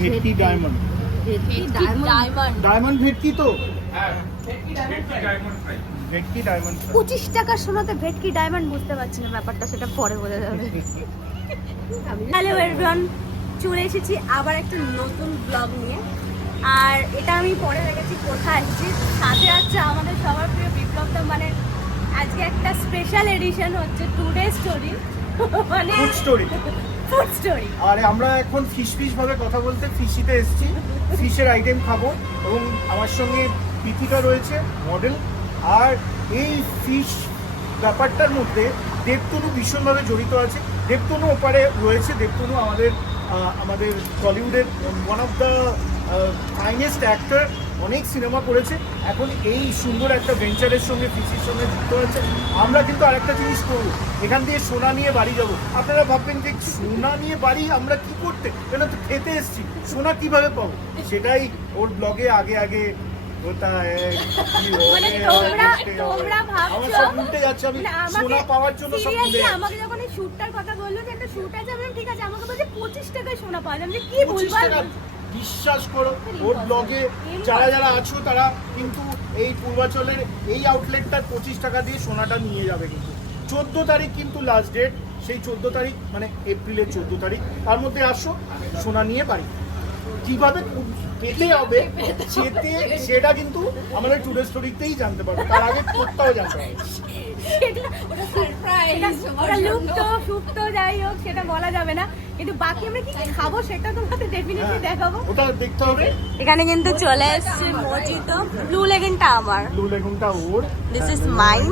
ভেটকি diamond diamond diamond ভেটকি তো? পঁচিশ টাকার সোনাতে ভেটকি ডায়মন্ড বুঝতে পারছি না ব্যাপারটা সেটা পরে বোঝা যাবে। হ্যালো এভরিওয়ান চলে এসেছি আবার একটা নতুন ব্লগ নিয়ে। আর এটা আমি পরে দেখেছি কোথায়? এসেছি সাথে আছে আমাদের সবার প্রিয় বিপ্লব দা মানে আজকে একটা স্পেশাল এডিশন হচ্ছে টুডে স্টোরি মানে স্টোরি ফুড স্টোরি আর, আমরা এখন ফিশ ফিশ ভাবে কথা বলতে ফিশিতে এসেছি। ফিশের আইটেম খাব এবং আমার সঙ্গে প্রীতিকা রয়েছে মডেল আর এই ফিশ ব্যাপারটার মধ্যে দেবতনু ভীষণভাবে জড়িত আছে। দেবতনু ওপারে রয়েছে, দেবতনু আমাদের আমাদের টলিউডের one of the finest actor অনেক সিনেমা করেছে। এখন এই সুন্দর একটা ভেঞ্চারের সঙ্গে ফিশির সঙ্গে যুক্ত হয়েছে। আমরা কিন্তু আরেকটা জিনিস করব। এখান দিয়ে সোনা নিয়ে বাড়ি যাব। আপনারা ভাববেন যে সোনা নিয়ে বাড়ি আমরা কি করতে? কেন তো খেতে এসেছি। সোনা কীভাবে পাবো? সেটাই ওর ব্লগে আগে আগে মানে আমাকে- যখন এই শুটটার কথা বলল যে একটা শুট আছে ঠিক আছে আমাকে বলছে পঁচিশ টাকায় সোনা পাওয়া বলছি, কি 25 ভুলভাল টাকা বিশ্বাস করো ওর ব্লগে যারা যারা আছো তারা কিন্তু এই পূর্বাচলের এই আউটলেটটার পঁচিশ টাকা দিয়ে সোনাটা নিয়ে যাবে কিন্তু। চোদ্দ তারিখ কিন্তু লাস্ট ডেট সেই চোদ্দ তারিখ মানে এপ্রিলের চোদ্দ তারিখ। তার মধ্যে আসো সোনা নিয়ে বাড়ি। কীভাবে পেতে হবে যেতে সেটা কিন্তু আমাদের টুডে স্টোরিতেই জানতে পারব। তার আগে কোথাও জানতে পারব ওটা লুপ্ত সুপ্ত যাই হোক সেটা বলা যাবে না। কিন্তু বাকি আমরা কি খাব সেটা ডেফিনেটলি দেখাবো। ওটা দেখতে হবে। এখানে কিন্তু চলে এসছে মজিতো ব্লু লেগেনটা আমার। ব্লু লেগুনটা ওর। দিস ইজ মাইন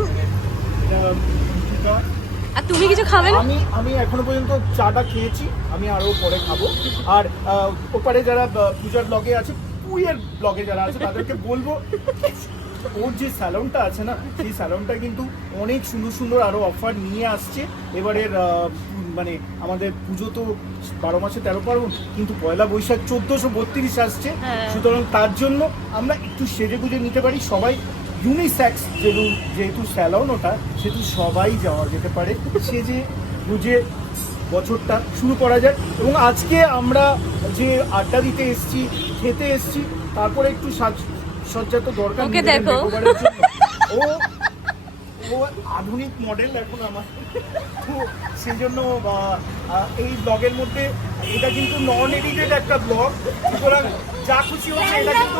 এটা আর তুমি কিছু খাবে না? আমি আমি এখনও পর্যন্ত চাটা খেয়েছি আমি আরও পরে খাব। আর ওপারে যারা পূজার ব্লগে আছে পুয়ের ব্লগে যারা আছে তাদেরকে বলব ওর যে স্যালনটা আছে না সেই স্যালনটা কিন্তু অনেক সুন্দর সুন্দর আরও অফার নিয়ে আসছে। এবারের মানে আমাদের পুজো তো বারো মাসে তেরো পার্বণ কিন্তু পয়লা বৈশাখ চোদ্দোশো বত্রিশ আসছে। হ্যাঁ। সুতরাং তার জন্য আমরা একটু সেজে গুজে নিতে পারি সবাই ইউনিসেক্স যেহেতু যেহেতু স্যালন ওটা সেহেতু সবাই যাওয়া যেতে পারে। সে যে বুঝে বছরটা শুরু করা যায় এবং আজকে আমরা যে আড্ডা দিতে এসছি খেতে এসছি তারপরে একটু সাজ সজ্জা তো দরকার ওকে দেখো। ও ও আধুনিক মডেল এখন আমার। তো সেই জন্য বা, এই ব্লগের মধ্যে এটা কিন্তু নন এডিটেড একটা ব্লগ সুতরাং যা খুশি হচ্ছে এটা কিন্তু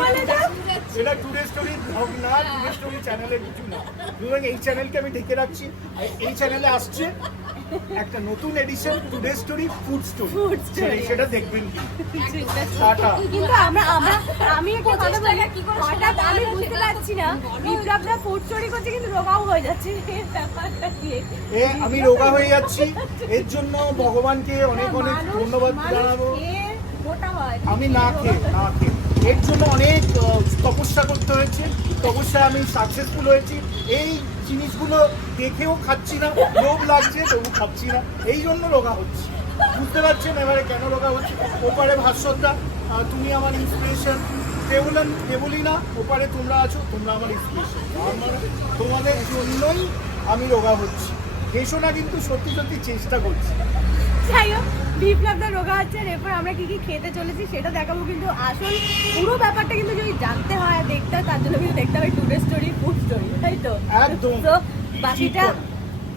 এটা টুডে স্টোরি ব্লগ না টুডে স্টোরি চ্যানেলের কিছু না। সুতরাং এই চ্যানেলকে আমি ডেকে রাখছি আর এই চ্যানেলে আসছে একটা নতুন edition today story food story. সেটা দেখবেন কি। টাটা কিন্তু আমরা আমরা আমি একটা কথা বলি হঠাৎ আমি বুঝতে পারছি না বিপ্লবরা ফুড চুরি করছে কিন্তু রোগাও হয়ে যাচ্ছে। ব্যাপারটা কি? এ আমি রোগা হয়ে যাচ্ছি। এর জন্য ভগবানকে অনেক অনেক ধন্যবাদ জানাব। হয়। আমি না খেয়ে না খেয়ে। এর জন্য অনেক তপস্যা করতে হয়েছে। তপস্যা আমি সাকসেসফুল হয়েছি। এই জিনিসগুলো দেখেও খাচ্ছি না, লোভ লাগছে, তবু খাচ্ছি না। এই জন্য রোগা হচ্ছে। বুঝতে পারছেন এবারে কেন রোগা হচ্ছে? ওপারে ভাস্বরটা তুমি আমার ইন্সপিরেশন দেবলেন দেবলি না ওপারে তোমরা আছো, তোমরা আমার ইন্সপিরেশন তোমাদের জন্যই আমি রোগা হচ্ছি। না, কিন্তু সত্যি সত্যি চেষ্টা করছি। যাই হোক বিপ্লবটা রোগা হচ্ছে আর এরপর আমরা কি কি খেতে চলেছি সেটা দেখাবো কিন্তু আসল পুরো ব্যাপারটা কিন্তু যদি জানতে হয় আর দেখতে হয় তার জন্য কিন্তু দেখতে হবে টুডে স্টোরি ফুড স্টোরি তাই তো? তো বাকিটা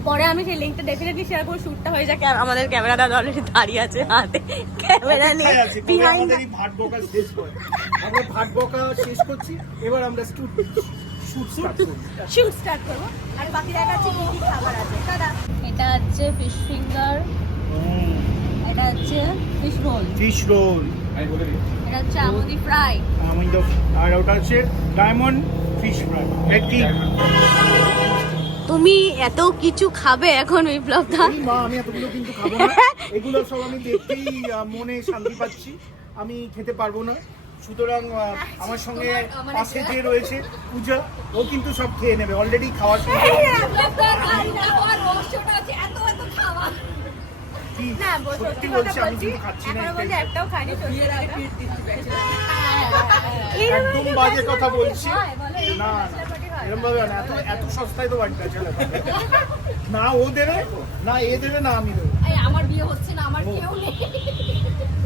পরে আমি সেই লিঙ্কটা ডেফিনেটলি শেয়ার করব শ্যুটটা হয়ে যাক আমাদের ক্যামেরাটা অলরেডি দাঁড়িয়ে আছে হাতে। ক্যামেরা নিয়ে আছি? বিহাইন্ড এই ভাট বকা শেষ হয়? আমরা ভাট বকা শেষ করছি এবার আমরা শুট শুট স্টার্ট করি করব। আর বাকি দেখাচ্ছি কি কি খাবার আছে। দাদা এটা হচ্ছে ফিশ ফিঙ্গার এটা হচ্ছে ফিশ রোল ফিশ রোল এটা হচ্ছে আমুদি ফ্রাই আমি আর ওটা হচ্ছে ডায়মন্ড ফিশ ফ্রাই একটি তুমি এত কিছু খাবে এখন বিপ্লব দা এই মা আমি এতগুলো কিন্তু খাব না। এগুলো সব আমি দেখতেই মনে শান্তি পাচ্ছি। আমি খেতে পারব না। সুতরাং আমার সঙ্গে পাশে যে রয়েছে পূজা ও কিন্তু সব খেয়ে নেবে। অলরেডি খাওয়ার সময়। সত্যি বলছি আমি কিন্তু খাচ্ছি না এটাই। একটাও খাইনি একদম বাজে কথা বলছি। না না এরকম ভাবে না এত এত সস্তায় তো বাড়িটা চলে না ও দেবে না এ দেবে না আমি দেবো। এই আমার বিয়ে হচ্ছে না আমার কেউ নেই।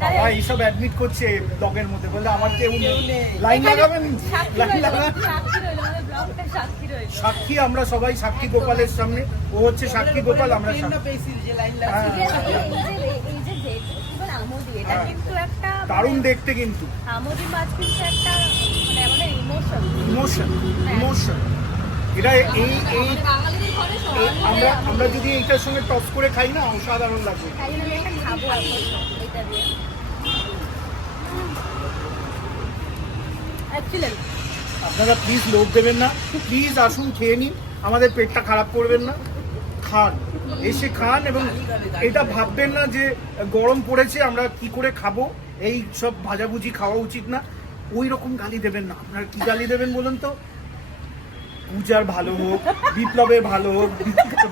বাবা এইসব অ্যাডমিট করছে ব্লগের মধ্যে। বললে আমার কেউ নেই। লাইন লাগাবেন? লাইন লাগাবেন সাক্ষী রইল, আমাদের ব্লগটা সাক্ষী আমরা সবাই সাক্ষী গোপালের সামনে। ও হচ্ছে সাক্ষী গোপাল আমরা হ্যাঁ, দারুণ দেখতে কিন্তু। এটা এই এই আমরা আমরা যদি এইটার সঙ্গে টপ করে খাই না অসাধারণ লাগবে। আপনারা প্লিজ লোভ দেবেন না। প্লিজ আসুন খেয়ে নিন। আমাদের পেটটা খারাপ করবেন না। খান। এসে খান এবং এটা ভাববেন না যে গরম পড়েছে আমরা কি করে খাব? এই সব ভাজাভুজি খাওয়া উচিত না। ওই রকম গালি দেবেন না। আপনারা কি গালি দেবেন বলুন তো? পূজার ভালো হোক বিপ্লবের ভালো হোক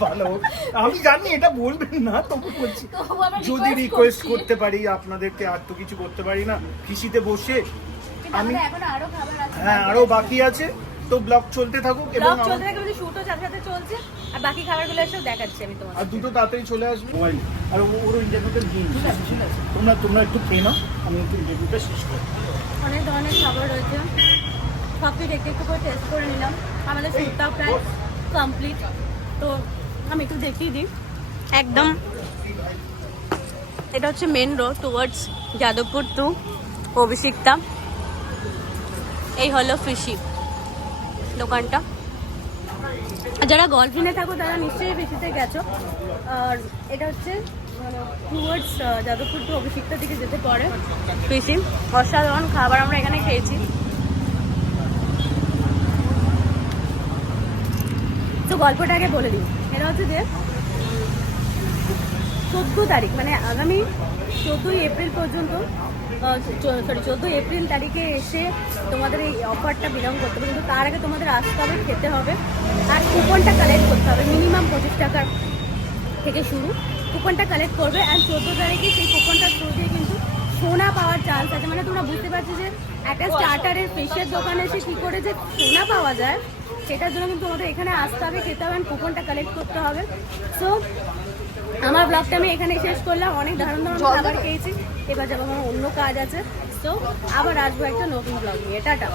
ভালো হোক। আমি জানি এটা বলবেন না তবু বলছি। যদি রিকোয়েস্ট করতে পারি আপনাদেরকে আর তো কিছু করতে পারি না। কৃষিতে বসে আমি এখনও আরও খাবার হ্যাঁ আরও বাকি আছে। তো ব্লগ চলতে থাকুক এবং ব্লগ চলতে থাকে কিন্তু শুটও সাথে সাথে চলছে। আর বাকি খাবারগুলো এসেও দেখাচ্ছি আমি তোমাদের আর দুটো তাড়াতাড়ি চলে আসবে। মোবাইল আর ও- ওর ইন্টারভিউটা দিন তোমরা তোমরা একটু খেয়ে নাও। আমি একটু ইন্টারভিউটা শেষ করি অনেক ধরনের খাবার রয়েছে। সব কিছু একটু একটু করে টেস্ট করে নিলাম। আমাদের শ্যুটটাও প্রায় কমপ্লিট তো আমি একটু দেখিয়ে দিই। একদম এটা হচ্ছে main road towards Jadavpur to Abhishikta. এই হলো ফিশি দোকানটা। যারা গলফিনে থাকো, তারা নিশ্চয়ই ফিশিতে গেছো। আর এটা হচ্ছে মানে টুয়ার্ডস যাদবপুর টু অভিষিক্তা দিকে যেতে পারে ফিশি। অসাধারণ খাবার আমরা এখানে খেয়েছি। তো গল্পটা আগে বলে দিই। এটা হচ্ছে যে, চোদ্দ তারিখ মানে আগামী চোদ্দোই এপ্রিল পর্যন্ত সরি চোদ্দোই এপ্রিল তারিখে এসে তোমাদের এই অফারটা বিলং করতে হবে। কিন্তু তার আগে তোমাদের আসতে হবে, খেতে হবে। আর কুপনটা কালেক্ট করতে হবে। মিনিমাম পঁচিশ টাকার থেকে শুরু। কুপনটা কালেক্ট করবে। আর চোদ্দ তারিখে সেই কুপনটা থ্রু দিয়ে কিন্তু সোনা পাওয়ার চান্স আছে। মানে তোমরা বুঝতে পারছ যে একটা স্টার্টারের ফিশের দোকানে এসে কী করে যে সোনা পাওয়া যায়, সেটার জন্য কিন্তু তোমাদের এখানে আসতে হবে, খেতে হবে কুপনটা কালেক্ট করতে হবে। সো আমার ব্লগটা আমি এখানে শেষ করলাম। অনেক দারুণ দারুণ খাবার খেয়েছি। এবার যাব আমার অন্য কাজ আছে। তো আবার আসব একটা নতুন ব্লগ নিয়ে। টাটা।